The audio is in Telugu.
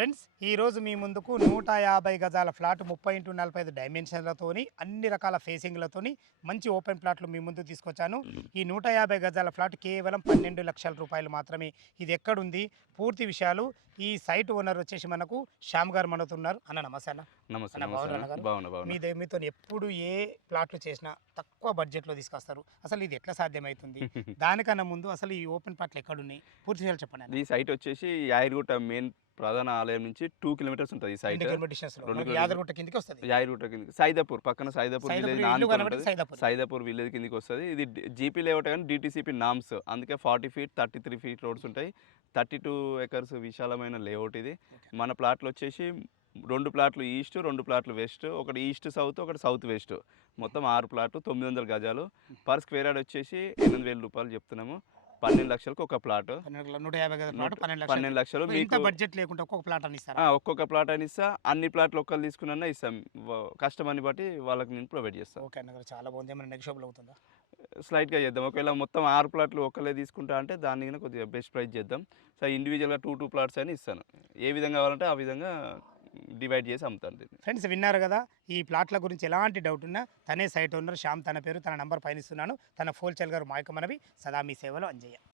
ఫ్రెండ్స్ ఈరోజు మీ ముందుకు 150 గజాల ఫ్లాట్ 30x45 డైమెన్షన్లతోని అన్ని రకాల ఫేసింగ్లతోని మంచి ఓపెన్ ప్లాట్లు మీ ముందుకు తీసుకొచ్చాను. ఈ 150 గజాల ఫ్లాట్ కేవలం 12 లక్షల రూపాయలు మాత్రమే. ఇది ఎక్కడుంది, పూర్తి విషయాలు ఈ సైట్ ఓనర్ వచ్చేసి మనకు శ్యామ్ గారు మనతో ఉన్నారు. అన్న నమస్తే అన్న. నమస్తే అన్న నమస్తే బాగున్నారా అన్న. గారు? బాగున్నా మీతో ఎప్పుడు ఏ ప్లాట్లు చేసినా తక్కువ బడ్జెట్లో తీసుకొస్తారు. అసలు ఇది ఎట్లా సాధ్యమవుతుంది? దానికన్నా ముందు అసలు ఈ ఓపెన్ ప్లాట్లు ఎక్కడున్నాయి, పూర్తి విషయాలు చెప్పండి అన్న. ఈ సైట్ వచ్చేసి యాదగిరిగుట్ట మెయిన్ ప్రధాన ఆలయం నుంచి 2 కిలోమీటర్స్ ఉంటుంది ఈ సైట్. 2 కిలోమీటర్ డిస్టెన్స్లో రెండు మనకి యాదగిరిగుట్ట కిందకి వస్తుంది. యాదగిరిగుట్ట కిందకి సైదాపూర్ పక్కన సైదాపూర్ సైదాపూర్ విలేజ్ ఇల్లు ఆనుకొని కనబడి ఉంటుంది. సైదాపూర్. సైదాపూర్ విలేజ్ కిందకి వస్తుంది. ఇది జీపీ లేఅవుట్ కానీ డిటీసీపీ నామ్స్, అందుకే 40 ఫీట్ 33 ఫీట్ రోడ్స్ ఉంటాయి. 32 ఎకర్స్ విశాలమైన లేఅవుట్ ఇది. మన ప్లాట్లు వచ్చేసి 2 ప్లాట్లు ఈస్ట్, 2 ప్లాట్లు వెస్ట్, ఒకటి ఈస్ట్ సౌత్, ఒకటి సౌత్ వెస్ట్, మొత్తం 6 ప్లాట్లు 900 గజాలు. పర్ స్క్వేర్ యార్డ్ వచ్చేసి 8,000 రూపాయలు చెప్తున్నాము. 12 లక్షలకు ఒక ప్లాట్. 150 గజాల ప్లాట్ 12 లక్షలు ఇంత మీకు బడ్జెట్ లేకుండా ఒక్కొక్క ప్లాట్ అని ఇస్తారా? ఒక్కొక్క ప్లాట్ అని ఇస్తా. అన్ని ప్లాట్లు ఒక్కరు తీసుకున్నా ఇస్తాం. కస్టమర్ని బట్టి వాళ్ళకి నేను ప్రొవైడ్ చేస్తాను. ఓకే అన్న గారు, చాలా బాగుంది. ఏమైనా నెగోషియబుల్ అవుతుందా? స్లైట్గా చేద్దాం. ఒకవేళ మొత్తం 6 ప్లాట్లు ఒక్కలే తీసుకుంటా అంటే దాన్ని కొద్దిగా బెస్ట్ ప్రైస్ చేద్దాం. సో ఇండివిజువల్గా 2 ప్లాట్స్ అని ఇస్తాను. ఏ విధంగా కావాలంటే ఆ విధంగా డివైడ్ చేసి అమ్ముతాను దీన్ని. ఫ్రెండ్స్ విన్నారు కదా, ఈ ప్లాట్ల గురించి ఎలాంటి డౌట్ ఉన్నా తనే సైట్ ఓనర్ శ్యామ్, తన పేరు తన నంబర్ పైన ఇస్తున్నాను. తన హోల్సేల్ గారు మాయక మనవి సదా మీ సేవలో అంజయ్య.